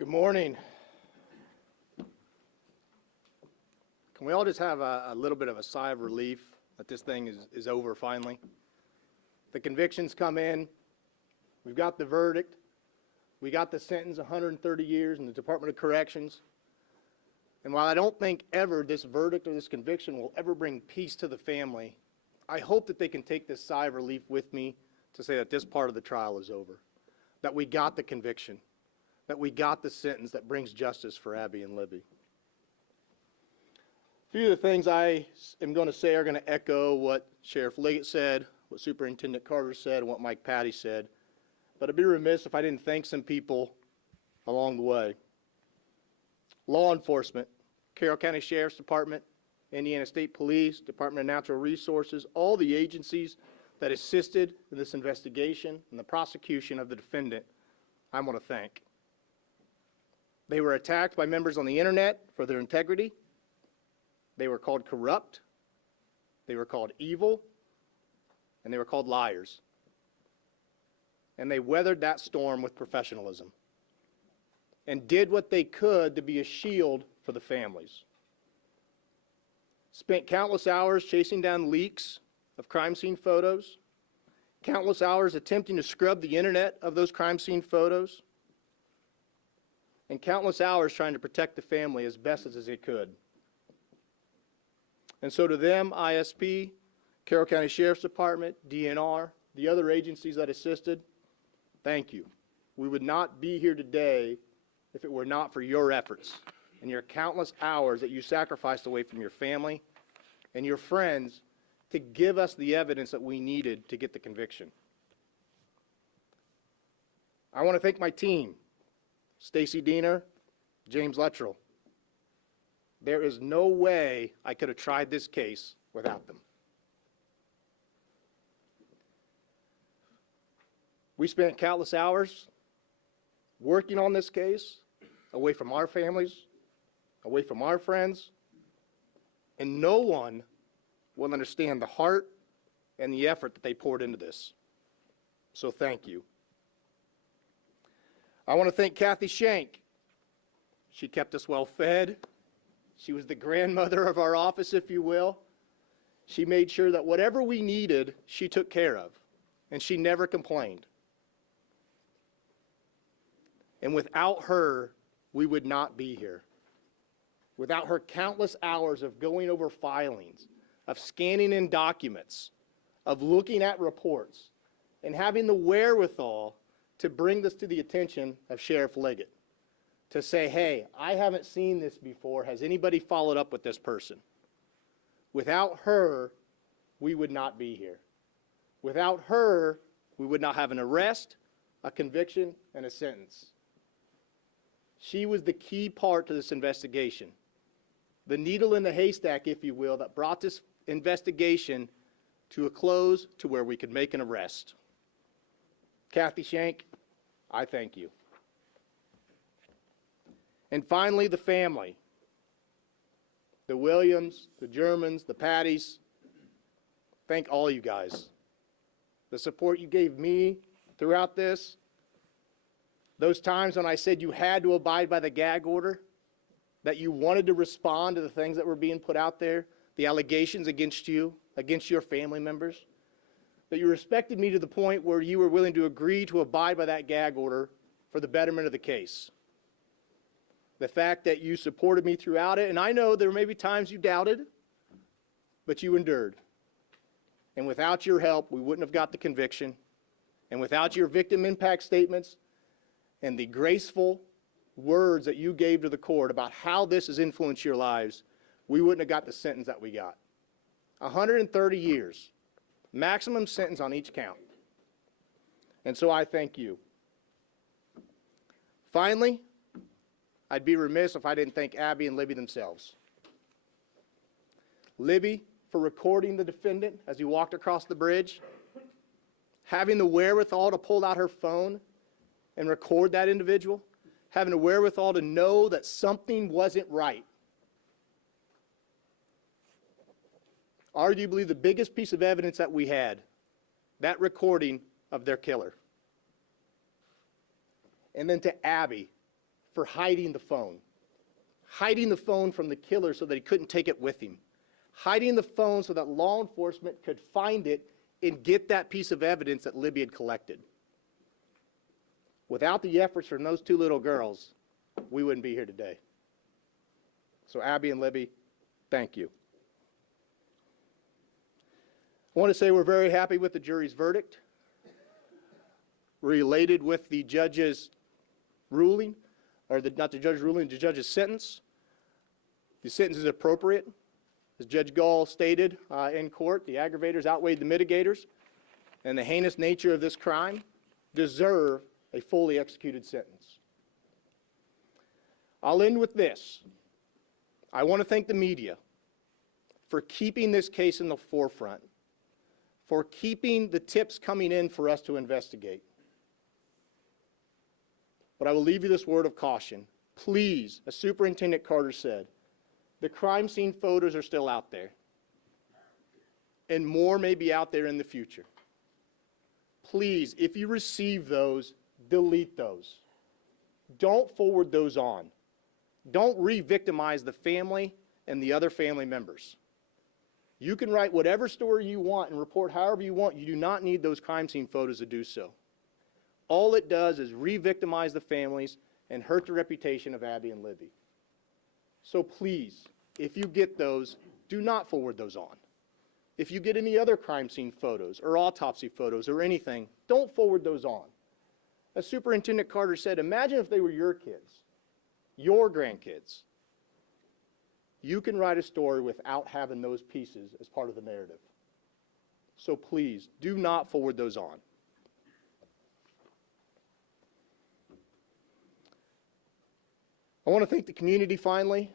Good morning. Can we all just have a little bit of a sigh of relief that this thing is over finally? The convictions come in. We've got the verdict. We got the sentence, 130 years in the Department of Corrections. And while I don't think ever this verdict or this conviction will ever bring peace to the family, I hope that they can take this sigh of relief with me to say that this part of the trial is over, that we got the conviction, that we got the sentence that brings justice for Abby and Libby. A few of the things I am going to say are going to echo what Sheriff Liggett said, what Superintendent Carter said, and what Mike Patty said. But I'd be remiss if I didn't thank some people along the way. Law enforcement, Carroll County Sheriff's Department, Indiana State Police, Department of Natural Resources, all the agencies that assisted in this investigation and the prosecution of the defendant, I want to thank. They were attacked by members on the internet for their integrity. They were called corrupt. They were called evil. And they were called liars. And they weathered that storm with professionalism and did what they could to be a shield for the families. Spent countless hours chasing down leaks of crime scene photos, countless hours attempting to scrub the internet of those crime scene photos, and countless hours trying to protect the family as best as they could. And so to them, ISP, Carroll County Sheriff's Department, DNR, the other agencies that assisted, thank you. We would not be here today if it were not for your efforts and your countless hours that you sacrificed away from your family and your friends to give us the evidence that we needed to get the conviction. I want to thank my team, Stacy Diener, James Luttrell. There is no way I could have tried this case without them. We spent countless hours working on this case, away from our families, away from our friends, and no one will understand the heart and the effort that they poured into this. So thank you. I want to thank Kathy Shank. She kept us well fed. She was the grandmother of our office, if you will. She made sure that whatever we needed, she took care of, and she never complained. And without her, we would not be here. Without her countless hours of going over filings, of scanning in documents, of looking at reports, and having the wherewithal to bring this to the attention of Sheriff Liggett, to say, hey, I haven't seen this before. Has anybody followed up with this person? Without her, we would not be here. Without her, we would not have an arrest, a conviction, and a sentence. She was the key part to this investigation, the needle in the haystack, if you will, that brought this investigation to a close to where we could make an arrest. Kathy Shank, I thank you. And finally, the family, the Williams, the Germans, the Patties. Thank all you guys. The support you gave me throughout this, those times when I said you had to abide by the gag order, that you wanted to respond to the things that were being put out there, the allegations against you, against your family members, that you respected me to the point where you were willing to agree to abide by that gag order for the betterment of the case. The fact that you supported me throughout it, and I know there may be times you doubted, but you endured. And without your help, we wouldn't have got the conviction. And without your victim impact statements and the graceful words that you gave to the court about how this has influenced your lives, we wouldn't have got the sentence that we got. 130 years, maximum sentence on each count. And so I thank you. Finally, I'd be remiss if I didn't thank Abby and Libby themselves. Libby for recording the defendant as he walked across the bridge, having the wherewithal to pull out her phone and record that individual, having the wherewithal to know that something wasn't right. Arguably the biggest piece of evidence that we had, that recording of their killer. And then to Abby for hiding the phone. Hiding the phone from the killer so that he couldn't take it with him. Hiding the phone so that law enforcement could find it and get that piece of evidence that Libby had collected. Without the efforts from those two little girls, we wouldn't be here today. So Abby and Libby, thank you. I want to say we're very happy with the jury's verdict. We're elated with the judge's ruling, or not the judge's ruling, the judge's sentence. The sentence is appropriate. As Judge Gull stated in court, the aggravators outweighed the mitigators, and the heinous nature of this crime deserve a fully executed sentence. I'll end with this. I want to thank the media for keeping this case in the forefront, for keeping the tips coming in for us to investigate. But I will leave you this word of caution. Please, as Superintendent Carter said, the crime scene photos are still out there, and more may be out there in the future. Please, if you receive those, delete those. Don't forward those on. Don't re-victimize the family and the other family members. You can write whatever story you want and report however you want. You do not need those crime scene photos to do so. All it does is re-victimize the families and hurt the reputation of Abby and Libby. So please, if you get those, do not forward those on. If you get any other crime scene photos or autopsy photos or anything, don't forward those on. As Superintendent Carter said, imagine if they were your kids, your grandkids. You can write a story without having those pieces as part of the narrative. So please, do not forward those on. I want to thank the community finally.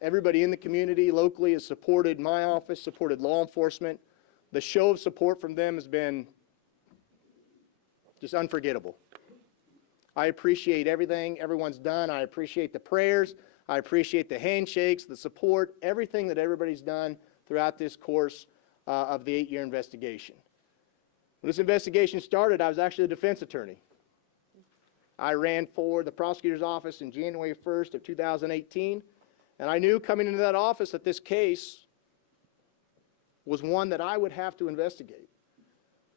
Everybody in the community locally has supported my office, supported law enforcement. The show of support from them has been just unforgettable. I appreciate everything everyone's done. I appreciate the prayers. I appreciate the handshakes, the support, everything that everybody's done throughout this course of the 8-year investigation. When this investigation started, I was actually a defense attorney. I ran for the prosecutor's office in January 1st of 2018, and I knew coming into that office that this case was one that I would have to investigate.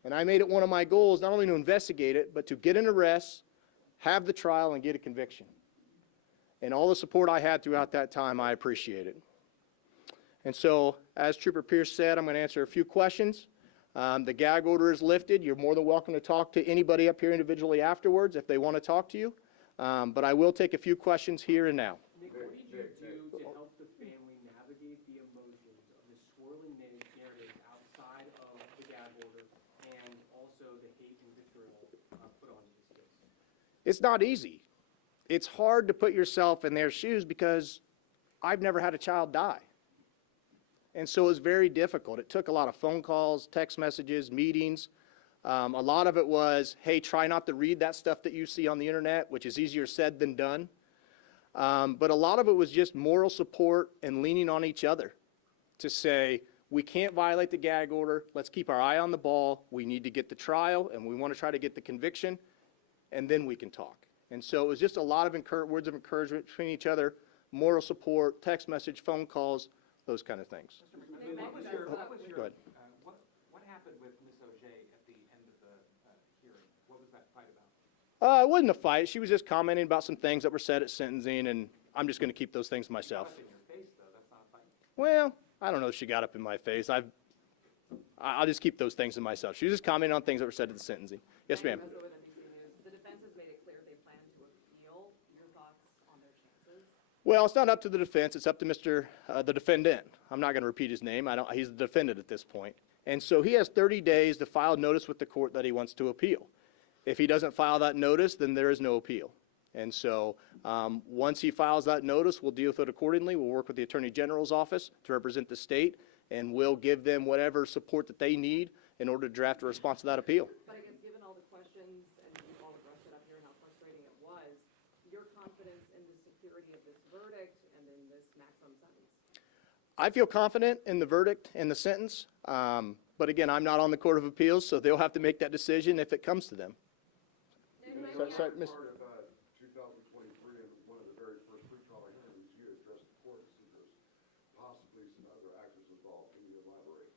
And I made it one of my goals not only to investigate it, but to get an arrest, have the trial, and get a conviction. And all the support I had throughout that time, I appreciate it. And so, as Trooper Pierce said, I'm going to answer a few questions. The gag order is lifted. You're more than welcome to talk to anybody up here individually afterwards if they want to talk to you. But I will take a few questions here and now. Nick, what did you do to help the family navigate the emotions of the swirling narrative outside of the gag order and also the hate and vitriol put onto this case? It's not easy. It's hard to put yourself in their shoes because I've never had a child die. And so it was very difficult. It took a lot of phone calls, text messages, meetings. A lot of it was, hey, try not to read that stuff that you see on the internet, which is easier said than done. But a lot of it was just moral support and leaning on each other to say, we can't violate the gag order. Let's keep our eye on the ball. We need to get the trial, and we want to try to get the conviction, and then we can talk. And so it was just a lot of words of encouragement between each other, moral support, text message, phone calls, those kind of things. Mr. McLeland, Go ahead. what happened with Ms. O'Shea at the end of the hearing? What was that fight about? It wasn't a fight. She was just commenting about some things that were said at sentencing, and I'm just going to keep those things to myself. In your face, though. That's not a fight. Well, I don't know if she got up in my face. I'll just keep those things to myself. She was just commenting on things that were said at the sentencing. Yes, ma'am. The defense has made it clear they plan to appeal. Your thoughts on their chances? Well, it's not up to the defense. It's up to the defendant. I'm not going to repeat his name. He's the defendant at this point. And so he has 30 days to file notice with the court that he wants to appeal. If he doesn't file that notice, then there is no appeal. And so once he files that notice, we'll deal with it accordingly. We'll work with the Attorney General's office to represent the state, and we'll give them whatever support that they need in order to draft a response to that appeal. But I guess given all the questions and you've all addressed it up here and how frustrating it was, your confidence in the security of this verdict and in this maximum sentence? I feel confident in the verdict and the sentence. But again, I'm not on the Court of Appeals, so they'll have to make that decision if it comes to them. Part of 2023 and police and other actors involved. Can you elaborate?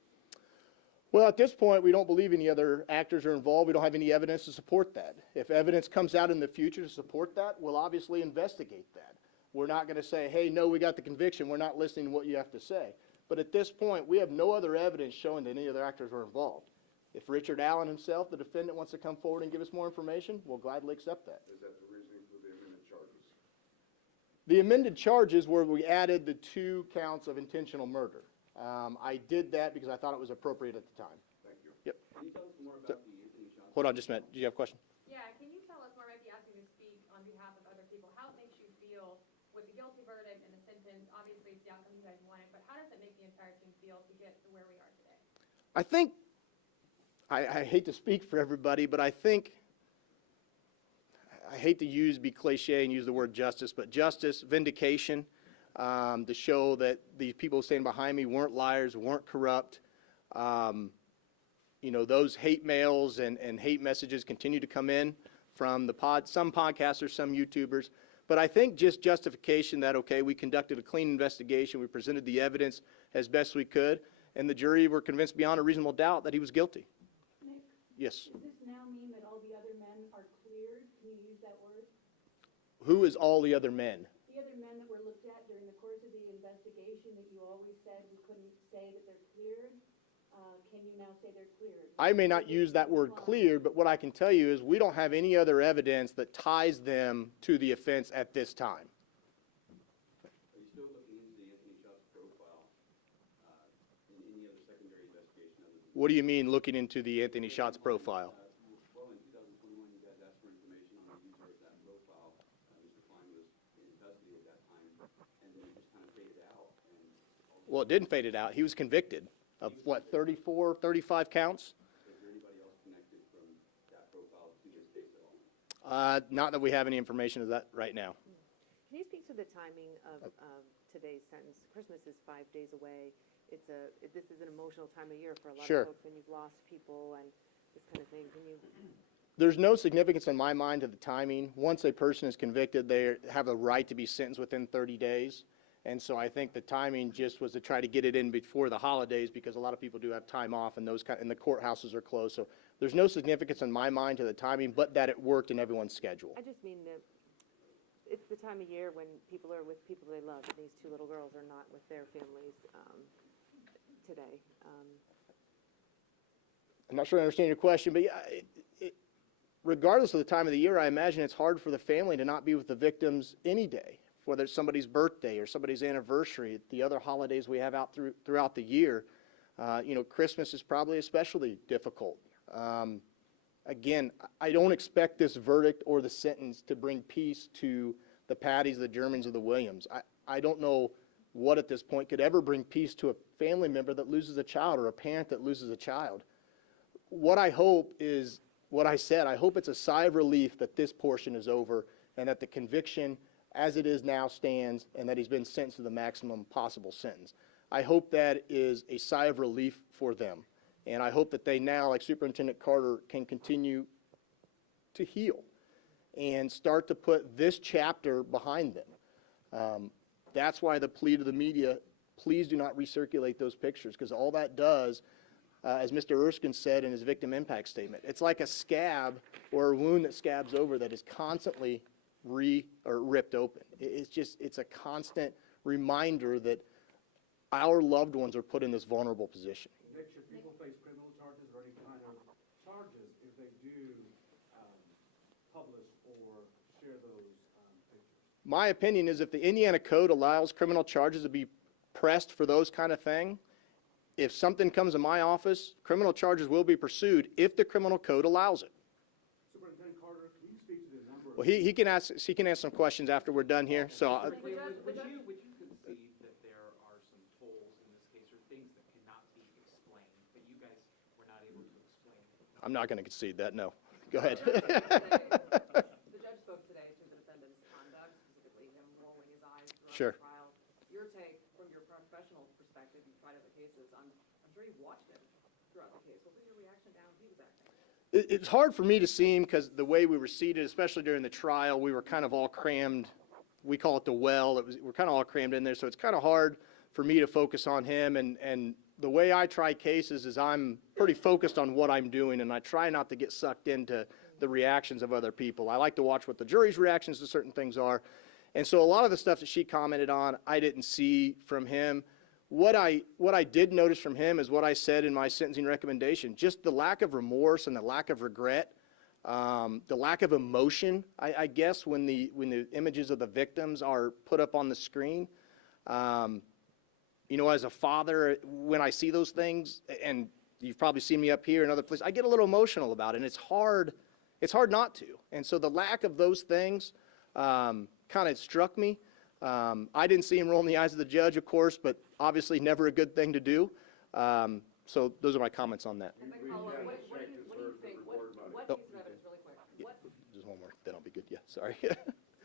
Well, at this point, we don't believe any other actors are involved. We don't have any evidence to support that. If evidence comes out in the future to support that, we'll obviously investigate that. We're not going to say, hey, no, we got the conviction. We're not listening to what you have to say. But at this point, we have no other evidence showing that any other actors were involved. If Richard Allen himself, the defendant, wants to come forward and give us more information, we'll gladly accept that. Is that the reasoning for the amended charges? The amended charges were we added the 2 counts of intentional murder. I did that because I thought it was appropriate at the time. Thank you. Yep. Can you tell us more about the Anthony Shot? Hold on just a minute. Do you have a question? Yeah, can you tell us, or might be asking to speak on behalf of other people, how it makes you feel with the guilty verdict and the sentence? Obviously, it's the outcome you guys wanted, but how does it make the entire team feel to get to where we are today? I think, I hate to speak for everybody, but I think, I hate to be cliche and use the word justice, but justice, vindication, to show that the people standing behind me weren't liars, weren't corrupt. You know, those hate mails and hate messages continue to come in from some podcasters, some YouTubers. But I think just justification that, okay, we conducted a clean investigation, we presented the evidence as best we could, and the jury were convinced beyond a reasonable doubt that he was guilty. Nick, Yes. does this now mean that all the other men are cleared? Can you use that word? Who is all the other men? The other men that were looked at during the course of the investigation that you always said we couldn't say that they're cleared, can you now say they're cleared? I may not use that word cleared, but what I can tell you is we don't have any other evidence that ties them to the offense at this time. Are you still looking into the Anthony Shot's profile in any other secondary investigation other than? What do you mean looking into the Anthony Shots profile? Well, in 2021, you guys asked for information on the user of that profile. Mr. Klein was in custody at that time, and then it just kind of faded out. Well, it didn't fade it out. He was convicted of what, 34, 35 counts? Is there anybody else connected from that profile to this case at all? Not that we have any information of that right now. Can you speak to the timing of today's sentence? Christmas is 5 days away. This is an emotional time of year for a lot Sure. of folks when you've lost people and this kind of thing. Can you? There's no significance in my mind to the timing. Once a person is convicted, they have a right to be sentenced within 30 days. And so I think the timing just was to try to get it in before the holidays because a lot of people do have time off and and the courthouses are closed. So there's no significance in my mind to the timing, but that it worked in everyone's schedule. I just mean that it's the time of year when people are with people they love, and these 2 little girls are not with their families today. I'm not sure I understand your question, but yeah, regardless of the time of the year, I imagine it's hard for the family to not be with the victims any day, whether it's somebody's birthday or somebody's anniversary, the other holidays we have out throughout the year. You know, Christmas is probably especially difficult. Again, I don't expect this verdict or the sentence to bring peace to the Patties, the Germans, or the Williams. I don't know what at this point could ever bring peace to a family member that loses a child or a parent that loses a child. What I hope is what I said. I hope it's a sigh of relief that this portion is over and that the conviction as it is now stands and that he's been sentenced to the maximum possible sentence. I hope that is a sigh of relief for them. And I hope that they now, like Superintendent Carter, can continue to heal and start to put this chapter behind them. That's why the plea to the media, please do not recirculate those pictures, because all that does, as Mr. Erskine said in his victim impact statement, it's like a scab or a wound that scabs over that is constantly ripped open. It's a constant reminder that our loved ones are put in this vulnerable position. Nick, should people face criminal charges or any kind of charges if they do publish or share those pictures? My opinion is if the Indiana Code allows criminal charges to be pressed for those kind of thing, if something comes in my office, criminal charges will be pursued if the criminal code allows it. Superintendent Carter, can you speak to the number of... Well, he can ask some questions after we're done here. So Would you concede that there are some holes in this case or things that cannot be explained, that you guys were not able to explain? I'm not going to concede that, no. Go ahead. The judge spoke today to the defendant's conduct, specifically him rolling his eyes throughout Sure. the trial. Your take from your professional perspective, you tried other cases, I'm sure you watched him throughout the case. What was your reaction to how he was acting? It's hard for me to see him because the way we were seated, especially during the trial, we were kind of all crammed. We call it the well. We're kind of all crammed in there, so it's kind of hard for me to focus on him. And the way I try cases is I'm pretty focused on what I'm doing, and I try not to get sucked into the reactions of other people. I like to watch what the jury's reactions to certain things are. And so a lot of the stuff that she commented on, I didn't see from him. What I did notice from him is what I said in my sentencing recommendation, just the lack of remorse and the lack of regret, the lack of emotion, I guess, when the images of the victims are put up on the screen. You know, as a father, when I see those things, and you've probably seen me up here and other places, I get a little emotional about it, and it's hard not to. And so the lack of those things kind of struck me. I didn't see him roll in the eyes of the judge, of course, but obviously never a good thing to do. So those are my comments on that. And my follow-up, what do you think, what piece of evidence, really quick, what, Just one more, then I'll be good. Yeah, sorry.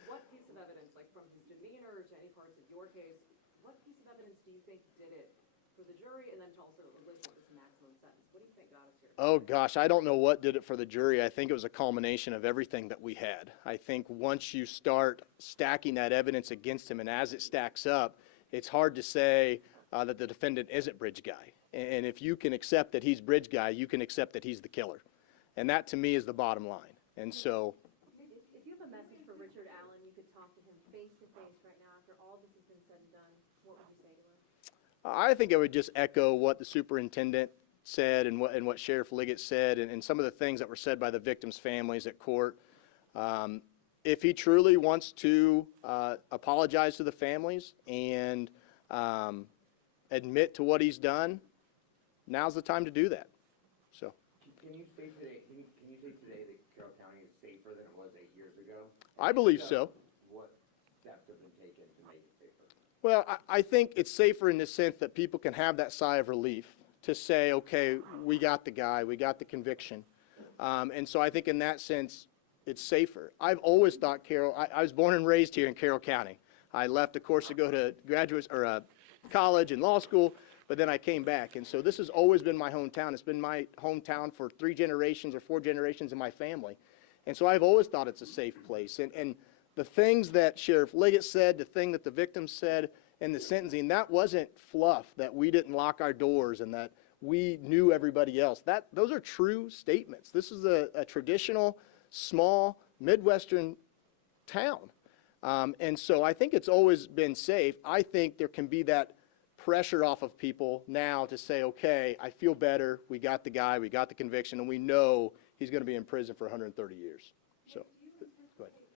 what piece of evidence, like from his demeanor to any parts of your case, what piece of evidence do you think did it for the jury and then to also elicit this maximum sentence? What do you think got us here? Oh, gosh, I don't know what did it for the jury. I think it was a culmination of everything that we had. I think once you start stacking that evidence against him, and as it stacks up, it's hard to say that the defendant isn't bridge guy. And if you can accept that he's bridge guy, you can accept that he's the killer. And that, to me, is the bottom line. And so, If you have a message for Richard Allen, you could talk to him face to face right now after all this has been said and done, what would you say to him? I think I would just echo what the superintendent said and what Sheriff Liggett said and some of the things that were said by the victims' families at court. If he truly wants to apologize to the families and admit to what he's done, now's the time to do that. So. Can you say today that Carroll County is safer than it was 8 years ago? I believe so. What steps have been taken to make it safer? Well, I think it's safer in the sense that people can have that sigh of relief to say, okay, we got the guy, we got the conviction. And so I think in that sense, it's safer. I've always thought I was born and raised here in Carroll County. I left, of course, to go to college and law school, but then I came back. And so this has always been my hometown. It's been my hometown for 3 generations or 4 generations in my family. And so I've always thought it's a safe place. And the things that Sheriff Liggett said, the thing that the victims said in the sentencing, that wasn't fluff, that we didn't lock our doors and that we knew everybody else. Those are true statements. This is a traditional, small, Midwestern town. And so I think it's always been safe. I think there can be that pressure off of people now to say, okay, I feel better, we got the guy, we got the conviction, and we know he's going to be in prison for 130 years. So.